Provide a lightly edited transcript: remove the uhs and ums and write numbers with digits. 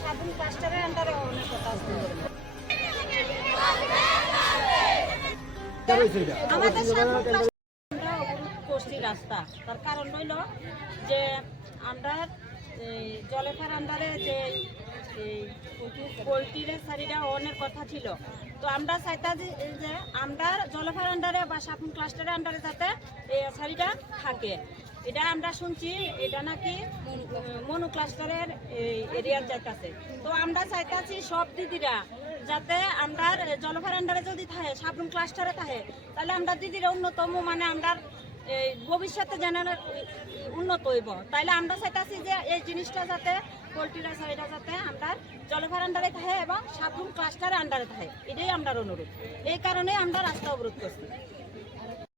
সাবুন ক্লাস্টারের আন্ডারে অনেক কথা আছে। আমাদের সাবুন ক্লাস্টার করছি রাস্তা, তার কারণ হইল যে আমরা জলেফার আন্ডারে যে পোলট্রির শাড়িটা অনেক কথা ছিল, তো আমরা চাইতাম যে আমরা জলেফার আন্ডারে বা সাবুন ক্লাস্টারের আন্ডারে যাতে এই শাড়িটা থাকে। এটা আমরা শুনছি এটা নাকি মনু ক্লাস্টারের এরিয়ার যাইতেছে, তো আমরা চাইতেছি সব দিদিরা যাতে আমরা জলফার আন্ডারে যদি থাকে সাবুন ক্লাস্টারে থাকে, তাহলে আমরা দিদিরা উন্নতম মানে আমরা ভবিষ্যতে যেন উন্নত হইব। তাইলে আমরা চাইতেছি যে এই জিনিসটা যাতে পোলট্রির শাড়িটা যাতে আমরা জলফার আন্ডারে থাকে এবং সাবুন ক্লাস্টারের আন্ডারে থাকে, এটাই আমরা অনুরোধ। এই কারণে আমরা রাস্তা অবরোধ করছি।